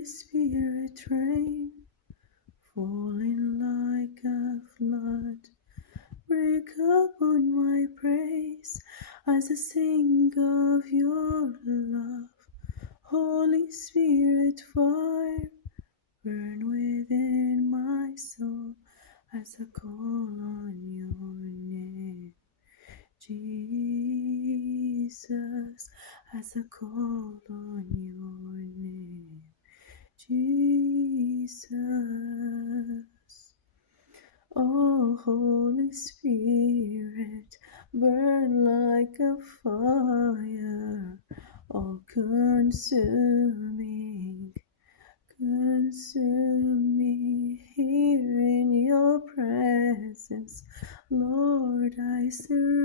Holy Spirit, rain, falling like a flood. Break upon my praise as I sing of your love. Holy Spirit, fire, burn within my soul as I call on your name. Jesus, as I call on your name. Jesus. Oh, Holy Spirit, burn like a fire, all consuming, consume me here in your presence. Lord, I surrender.